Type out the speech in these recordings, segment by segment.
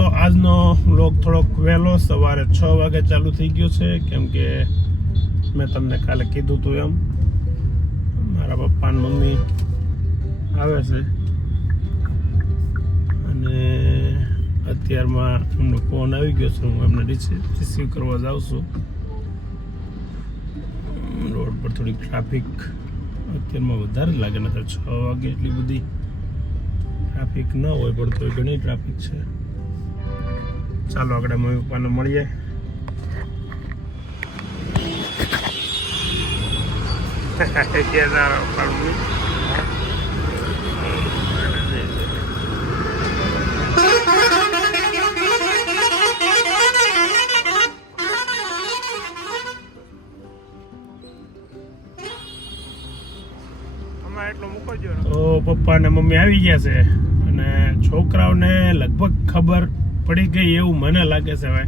તો આજનો વ્લોગ થોડોક વહેલો, સવારે છ વાગે ચાલુ થઈ ગયો છે. કેમ કે મેં તમને કાલે કીધું હતું એમ, મારા પપ્પા મમ્મી આવે છે. અને અત્યારમાં એમનો ફોન આવી ગયો છે, હું એમને રિસીવ કરવા જાઉં છું. રોડ પર થોડીક ટ્રાફિક અત્યારમાં વધારે લાગે નતર છ વાગે એટલી બધી ટ્રાફિક ન હોય, પણ તોય ઘણી ટ્રાફિક છે. ચાલો આગળ મમ્મી પપ્પાને મળીએ. તો પપ્પા ને મમ્મી આવી ગયા છે. અને છોકરાઓને લગભગ ખબર પડી ગઈ એવું મને લાગે છે હવે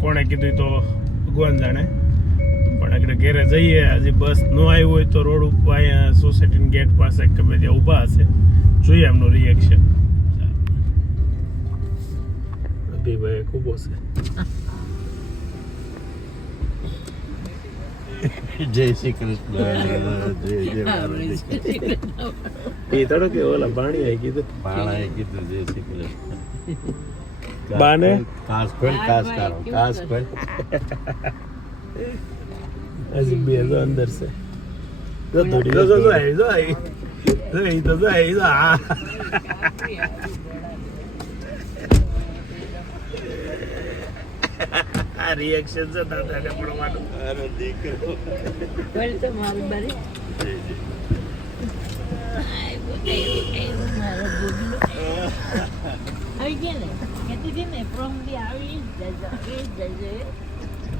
કોણે કીધું તો ભગવાન જાણે. પણ આગળ ઘેરે જઈએ હજી બસ ન આવી હોય તો રોડ ઉપર અહીંયા સોસાયટીની ગેટ પાસે ગમે ત્યાં ઊભા હશે. જોઈએ એમનું રિએક્શન અભિભાઈ ખૂબ હશે જય શ્રી કૃષ્ણ. જય જય એ તડો કે ઓલા પાણી આવી કીધું? આવી કીધું જય શ્રી કૃષ્ણ. બાને? કાસ ખોલ કાસ કાઢો કાસ ખોલ હજી બે જો અંદર છે જો થોડી જો જો જો આવી, જો. જો ઈ તો જો આવી, જો આ આ રિએક્શન છે દાદાને પડવાનું અરે દીકરો Welcome everybody. જય જય. આવી ગયા ને હતી ને from the આવી. જય જય જય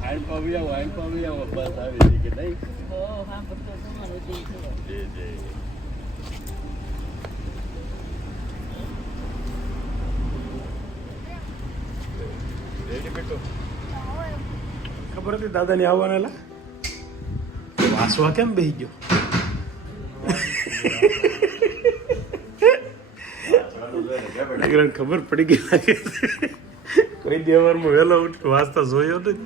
આઈન પાવી આવો આઈન પાવી આવો બસ આવી ગઈ કે નહીં? ઓ હા બધો તમારો જય રેડી બેટો ખબર હતી દાદાને આવવાના લા વાસવા કેમ બેહી ગયો? નગરને ખબર પડી ગઈ લાગે છે. કોઈ દેવારમાં વહેલો ઉઠ વાંચતા જોયો નથી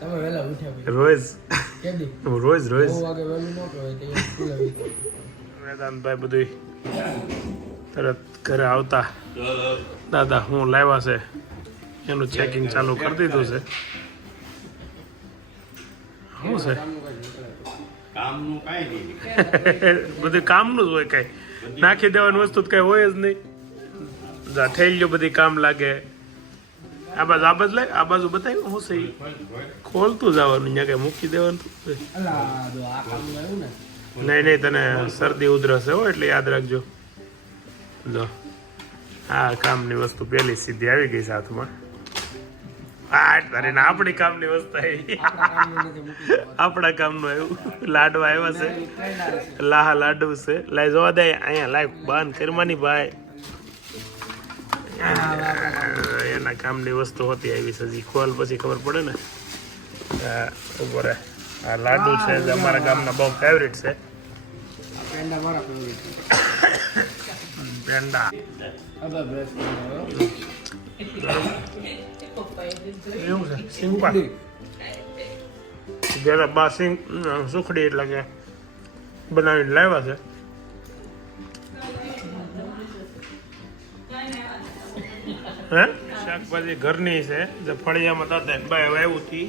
તમે વહેલા ઉઠ્યા રોજ. રોજ રોજ. વેદાંતભાઈ બધું તરત ઘરે આવતા. દાદા હું લાવ્યા છે. એનું ચેકિંગ ચાલુ કરી દીધું છે. શું છે? કામનું કાંઈ નહીં. બધું કામનું જ હોય કઈ. નાખી દેવાની વસ્તુ તો કઈ હોય જ નહીં. જા થેલીઓ બધી કામ લાગે. આ બાજુ આ બાજુ લાગે આ બાજુ બતાવ્યું હું સહી? ખોલતું જવાનું ત્યાં કઈ મૂકી દેવાનું? નહીં નહીં, તને શરદી ઉધરસ હો, એટલે યાદ રાખજો. જો આ કામની વસ્તુ પેલી સીધી આવી ગઈ તારી ને આપણી કામની વસ્તુ આવી. આપણા કામનું આવ્યું. લાડવા આવ્યા છે. લાહ આવે છે લાહા લાડુ છે. લાઈ જોવા દે, અહીંયા લાઈ બંધ કરવાની ભાઈ. એના કામની વસ્તુ હોતી આવી છે હજી ખોલ પછી ખબર પડે ને. રહે. આ લાડુ છે જે અમારા ગામના બહુ ફેવરિટ છે. પેંડા એવું છે સિંગપા જરા બા સિંગ સુખડી એટલે કે બનાવીને લાવ્યા છે. હે? શાકભાજી ઘરની છે. જે ફળિયામાં થતા બાય વાવ્યું હતી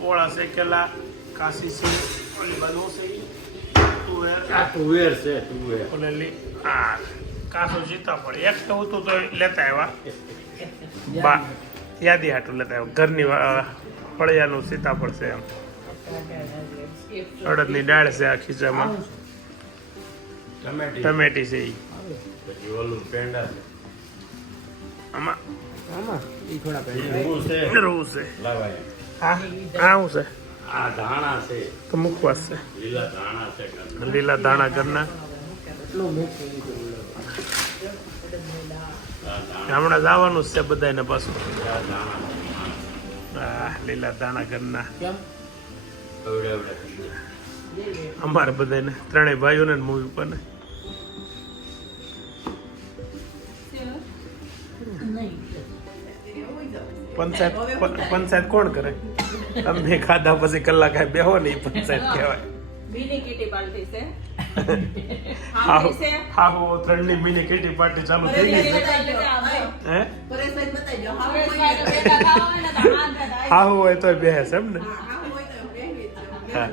કોળા શેકેલા કાશી છે ઓલી બાજુ છે? તુવેર. તુવેર છે તુવેર. ઓલેલી આ કાસો સીતાફળ એક તો હતું તો લેતા આવ્યા. બા યાદી હાટું લેતા આવ્યા. ઘરની ફળિયાનું સીતાફળ છે એમ. અડદની દાળ છે આ ખીચામાં. ટમેટી. ટમેટી છે એ ઓલું આમાં આમાં? એ થોડા પેંડા લીંબુ છે. આ આ શું છે? આ ધાણા છે. તો મુખવાસ છે. લીલા ધાણા છે. લીલા દાણા ઘરના. ધાણા. હમણાં જવાનું જ છે બધાને પાછું. લીલા દાણા ઘરના. અમારે બધાને ત્રણેય ભાઈઓને મૂવી પર પંચાયત પંચાયત કોણ કરે? તમને ખાધા પછી કલાક આ બેહો ને એ પંચાયત કહેવાય. મિની કીટી પાર્ટી છે. હા ત્રણની મિની કીટી પાર્ટી ચાલુ થઈ ગઈ છે. હે? તો હોય તો હા હું હોય તોય બેહે છે એમ ને? આવું હોય તો બેહવી જ છે. હા.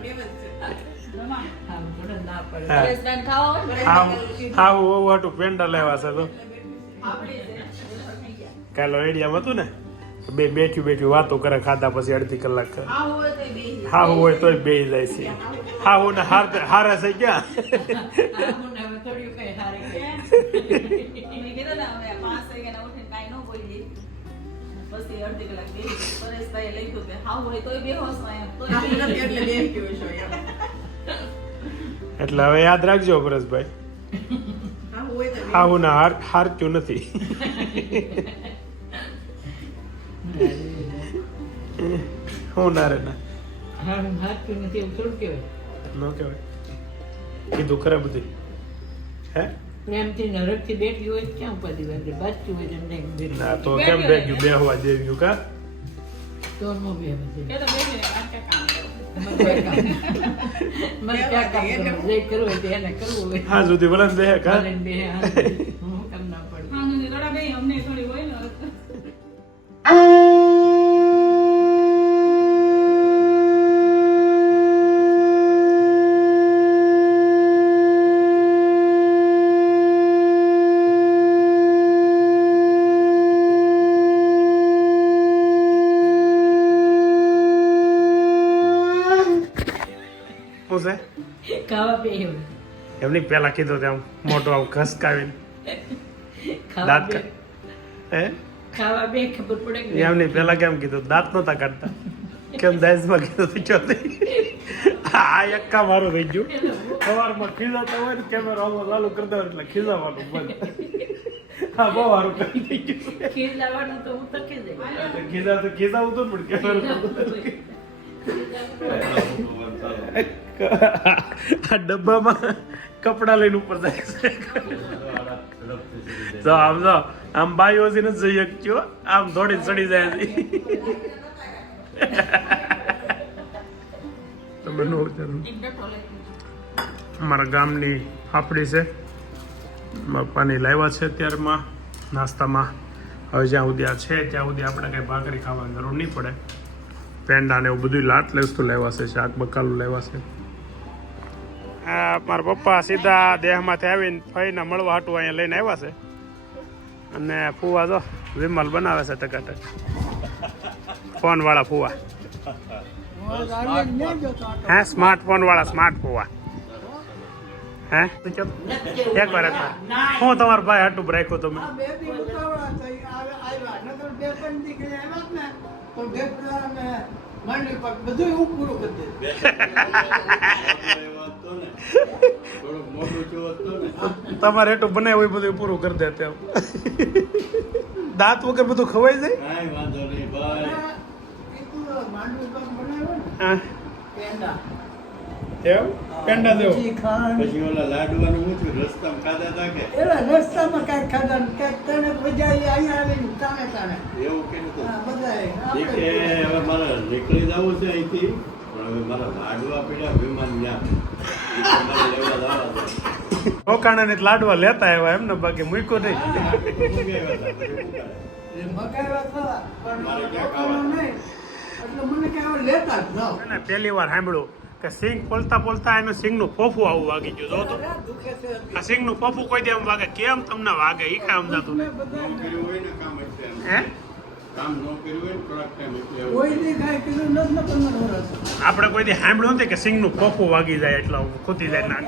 હા. પેંડા લેવા છે તો. કાલો આઈડિયામાં હતું ને? બે બેઠ્યું બેઠ્યું વાતો કરે ખાધા પછી અડધી કલાક. આવું હોય તો હા હું હોય તોય બે જાય છે. હા હું ને હાર હારા છે ક્યાં? એટલે બેહી ગયો છો એમ. એટલે હવે યાદ રાખજો પરેશભાઈ. હાવ હોય તો હા હું ના હાર હારક્યું નથી. હું ના રે ના હારું હાચું નથી એવું થોડું કહેવાય ન કહેવાય કીધું ખરા બધી હે પ્રેમથી નરકથી બેઠી હોય ક્યાં ઉપાધિ વાંધે બાજતી હોય તો ના તો કેમ બે હોવા દેવ્યું તો તો કામ મને ક્યાં કામ? જે કરવું હોય તે એને કરવું હોય સુધી ને બે કા હાથ હું ખાવા પેલા કીધું તેમ મોટો આમ ખસકાવીને દાંત હે? ખાવા બે ખબર પડે કેમ કીધું? દાંત નતા કાઢતા. કેમ દાઈસમાં કીધું તું. ચોથી આ એક્કા મારું થઈ ગયું. સવારમાં ખીજાતા હોય ને કેમેરો આવો ચાલુ કરતા હોય એટલે ખીજાવાનું બંધ. હા બહુ સારું કામ થઈ ગયું. ખીર લાવવાનું તો હું તો ખીજાવું હતું પણ કેમેરો આ ડબ્બામાં કપડા લઈને ઉપર જાય છે. તો આમ જો, આમ બાઈઓ છે ને જઈ શક્યો આમ દોડીને ચડી જાય છે. તમે નો અમારા ગામની ફાફડી છે. પપ્પાની લાવ્યા છે અત્યારમાં નાસ્તામાં. હવે જ્યાં સુધી આ છે, ત્યાં સુધી આપણે કંઈ ભાખરી ખાવાની જરૂર નહીં પડે. પેંડા ને એવું બધું લાટ લેવસ્તુ લેવા છે શાક બકાલું લેવા છે આ મારા પપ્પા સીધા દેહમાંથી આવીને ફઈને મળવા હાટું અહીંયા લઈને આવ્યા છે અને ફુવા જો વિમલ બનાવે છે ટકાટક ફોન વાળા ફુવા હે સ્માર્ટફોન વાળા સ્માર્ટ ફુવા હે એક વાર હું તમારો ભાઈ હાટું રાખ્યો તમે ને માંડવી પાક બધું હું પૂરું કરી દે. તમારે એટલું બનાવ્યું હોય બધું પૂરું કરી દે તેમ દાંત વગર બધું ખવાઈ જાય? કાંઈ વાંધો નહીં ભાઈ. માંડવી પાક બનાવ્યો ને પેંડા. એમ પેંડા દેવો? પછી પછી ઓલા લાડવાનું થયું રસ્તામાં ખાધા તા કે? એલા રસ્તામાં કાંઈક ખાધા ને કાંઈક તને મજા આવી અહીંયા આવીને તાણે તાણે એવું કે હવે મારે નીકળી જવું છે અહીંથી પણ હવે મારા લાડવા પીડ્યા વિમાન છે. રોકાણા ને લાડવા લેતા આવ્યા એમને બાકી મૂક્યો નહીં. પહેલી વાર સાંભળ્યું. કે સિંગ પોલતા પોલતા એનું સિંગનું ફોફું આવું વાગી ગયું. જો તો. દુખે છે આ સિંગનું ફોફું કોઈ દે એમ વાગે? કેમ તમને વાગે? ઈ કામ જાતું મેં નહીં બધા ન કર્યું હોય ને કામ એટલે એમ. હે ન ને ને આપણે કોઈ દી સાંભળ્યું નથી કે સિંગનું ફોફું વાગી જાય એટલે ખૂતી જાય ના?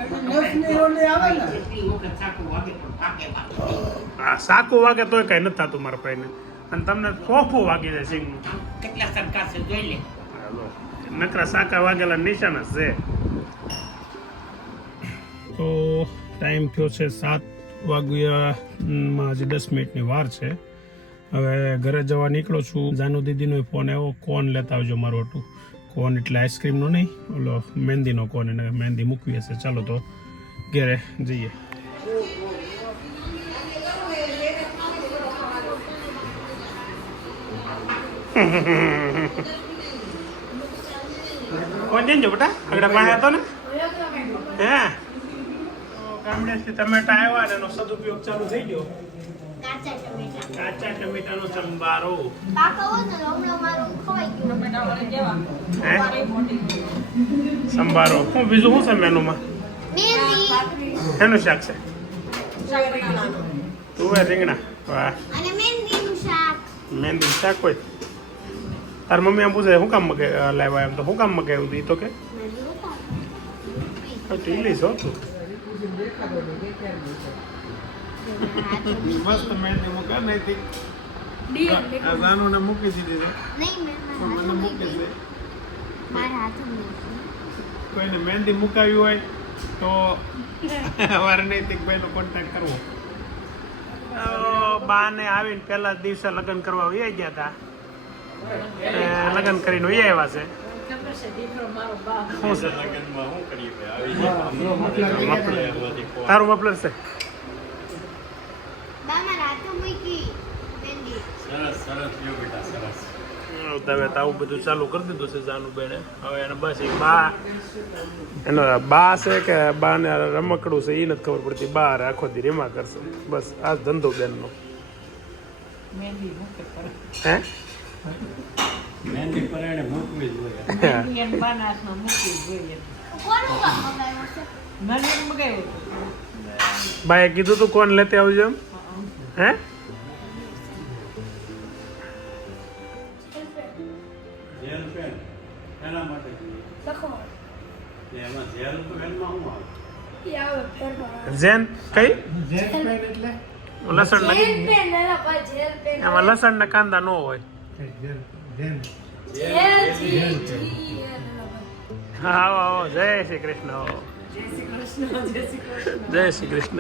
ને સાકું વાગે તોય કઈ નથી થતું મારા ભાઈને. અને તમને ફોફું વાગી જાય સિંગનું. કેટલા સરકાર છે જોઈ લે. નકરા સાકા વાગેલા નિશાન જ છે તો ટાઈમ થયો છે સાત વાગ્યામાં હજી દસ મિનિટની વાર છે. હવે ઘરે જવા નીકળો છું. જાનુ દીદીનો ફોન આવ્યો કોન લેતા આવજો મારું હતું કોન? એટલે આઈસ્ક્રીમનો નહીં? ઓલો મહેંદીનો કોન? એને મહેંદી મૂકવી હશે. ચાલો તો ઘેરે જઈએ. કોણ જઈને બેટા. આગળ પાસે હતો ને? હે? ગામડેથી ટમેટા આવ્યા ને એનો સદુપયોગ ચાલુ થઈ ગયો. કાચા ટમેટા. સંભારો ને મોટી સંભારો શું બીજું શું છે મેનુમાં? એનું શાક છે? બનાવવાનું. રીંગણા? વાહ. અને શાક. મહેંદી શાક હોય? તાર મમ્મી આમ પૂછે શું કામ મગે લાવ્યા એમ? તો શું કામ મગાવ્યું હતું ઈ તો કે ટીલી છો તું. મસ્ત મહેંદી મૂકા નહીં જાનુ ને મૂકી દીધી છે. મેં મને મૂકી નહીં કોઈને મહેંદી મુકાવી હોય તો અમારે નૈતિકભાઈનો કોન્ટેક્ટ કરવો. બાને આવીને પહેલા જ દિવસે લગ્ન કરવા વહી ગયા હતા લગ્ન કરીને વહી આવ્યા છે? તારું મફલર છે? બા મારા હાથે મૂકી મહેંદી સરસ સરસ લ્યો બેટા સરસ હવે તો આવું બધું ચાલુ કરી દીધું છે જાનુ બેને. હવે એને બસ એ બા એનો બા છે કે બા ને રમકડું છે એ નથી ખબર પડતી. બા આખો દી રેમા કરશે. બસ આ ધંધો બેનનો. હે? મહેંદી પરાયણે મૂકવી મૂકવી જોઈએ મગાવ્યું બાએ કીધું તું કોણ લેતે આવજો એમ? હે? Gel pen. એના માટે જોઈએ. એમાં જેલ પેનમાં શું આવે? ઝેન કઈ? લસણ લસણ ને કાંદા ન હોય. આવો આવો, જય શ્રી કૃષ્ણ. જય શ્રી કૃષ્ણ.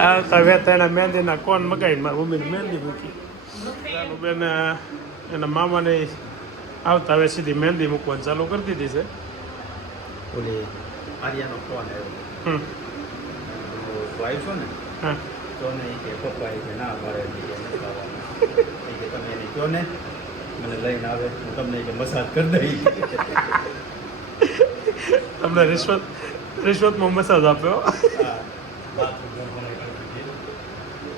આવતા મહેંદીના કોણ મકાઈ મારા મમ્મીને મહેંદી મૂકી. બેન એના મામાને આવતા હવે સીધી મહેંદી મૂકવાની ચાલુ કરી દીધી છે. ઓલી આર્યાનો ફોન આવ્યો. હમ. તો તું ને? તો ને એ કે પપ્પા એ કે ના મારે ઈ કે તમે એને કહો ને મને લઈને આવે હું તમને કે મસાજ કરી દઈ તમને રિશ્વત રિશ્વતમાં મસાજ આપ્યો? છે.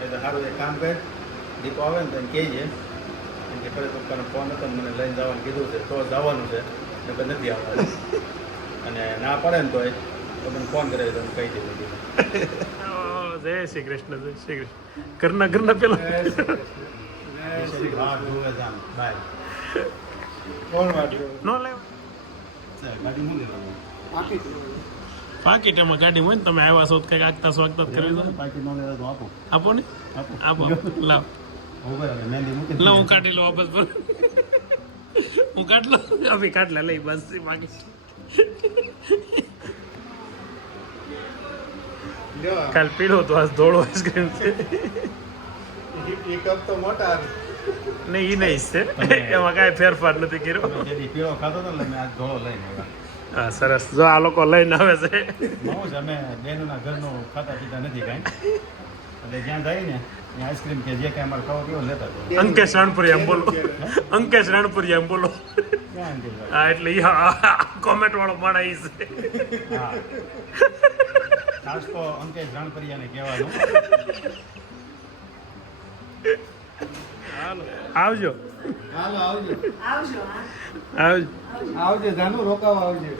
એટલે સારું એક કામ કર દીપો આવે ને તો કહેજે. કેમ કે ફરી પપ્પાનો ફોન હતો મને લઈને જવાનું કીધું છે તો જવાનું છે નકર નથી આવવાનું. અને ના પડે ને તોય તો મને ફોન કરે તો કહી દેવું જય શ્રી કૃષ્ણ જય શ્રી કૃષ્ણ. ઘરના ઘરના પેલા. હા જોવે જામ બાય નો લેવા. ગાડી મૂકી દઉં પાકીટ એમાં ગાડી હોય ને તમે આવ્યા છો તો કંઈક આગતા સ્વાગતા કરી દો. આપો. આપો ને? આપો. લાવ. લાવ હું કાઢી લઉં વાપસ પર. હું કાઢ લઉં. અભી કાઢ લે લઈ બસ બાકી. કાલ પીળો તો આજ ધોળો આઈસ્ક્રીમ છે એ કપ તો મોટા નહીં એ નહીં છે. એમાં કાંઈ ફેરફાર નથી કર્યો. પીળો ખાતો હતો એટલે મેં આજ ધોળો લઈને હા સરસ. જો આ લોકો લઈને આવે છે. બહુ જ અમે બેનોના ઘરનું ખાતા પીતા નથી કાંઈ. એટલે જ્યાં જાય ને ત્યાં આઈસ્ક્રીમ કે જે કાંઈ અમારે ખાવા પીવો લેતા અંકેશ રણપુરી એમ બોલો. અંકેશ રણપુરી એમ બોલો? હા એટલે કોમેન્ટ વાળો માણસ છે. હા ખાસ તો અંકેશ રાણપરિયાને કહેવાનું આવજો. હાલો આવજો. આવજો આવજો. જાનું રોકાવા આવજો.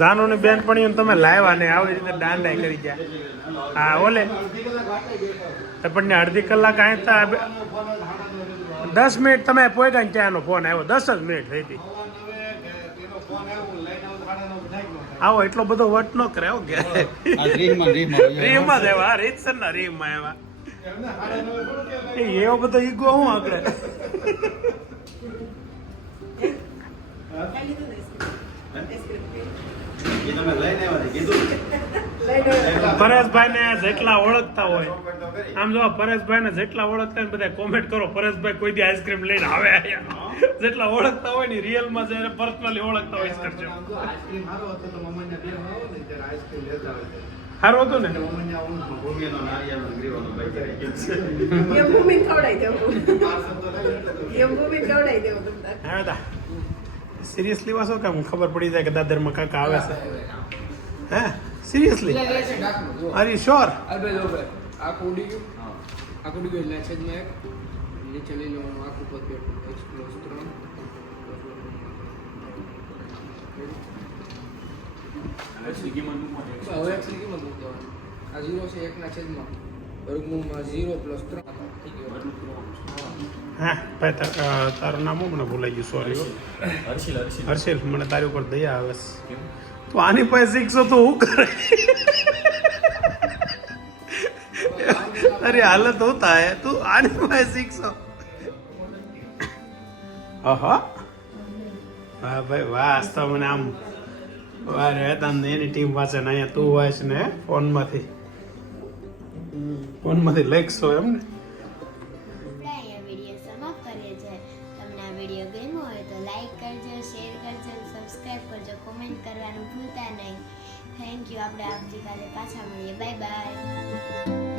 જાનુ ને બેન પણ તમે લાવ્યા ને આવી રીતે દાંડા કરી ગયા. હા ઓલે. અડધી કલાક તો પણ અડધી કલાક અહીં દસ મિનિટ તમે પોઈગા ને ત્યાંનો ફોન આવ્યો દસ જ મિનિટ થઈ હતી હવા નવે તેનો ફોન આવ્યો લઈને આવું આવો એટલો બધો વટ ન કરે હો કે આ રીમમાં જ આવ્યા રીત સર ના રીમમાં આવ્યા એવો. બધો ઈગો હું આગળ. એ તમે લઈને આવ્યા કીધું? પરેશભાઈ ને જેટલા ઓળખતા હોય. આમ જો પરેશભાઈ ને જેટલા ઓળખતા હોય બધા કોમેન્ટ કરો પરેશભાઈ કોઈ દી આઈસ્ક્રીમ લઈને આવે જેટલા ઓળખતા હોય ને રિયલમાં જયારે પર્સનલી ઓળખતા હોય કરજો. આમ તો આઈસ્ક્રીમ હારો હતો તો મમ્મીને બે આવો ને ત્યારે આઈસ્ક્રીમ લેતા હોય છે. સારું હતું ને? સિરિયસલી વાસો કે આમ ખબર પડી જાય કે દાદરમાં કાકા આવે છે? હે? સિરિયસલી આર યુ શ્યોર આખું ઉડી ગયું? આખું ઉડી ગયું એટલે છે જ મેં નીચે લઈ લેવાનું આખું પદ બેઠું એક્સ પ્લસ ત્રણ. હવે કિંમત મૂકી દેવાની આ ઝીરો છે એકના છેદમાં. વર્ગમૂળમાં ઝીરો પ્લસ ત્રણ. થઈ ગયો. હા ભાઈ તારું નામ હું મને ભૂલાઈ ગયું સોરી હર્ષિલ મને તારી ઉપર દયા આવે છે. તું આની પાસે શીખશો તો હું કરે. અરે હાલત હોતા હે તું આની પાસે શીખશો અહો. વાહ ભાઈ આજ તો મને આમ રહેતા તમને એની ટીમ પાસે ને અહીંયા તું વાંચ ને ફોનમાંથી. ફોનમાંથી લખશો એમ ને? થેન્ક યુ આપણે આવતીકાલે પાછા મળીએ. Bye bye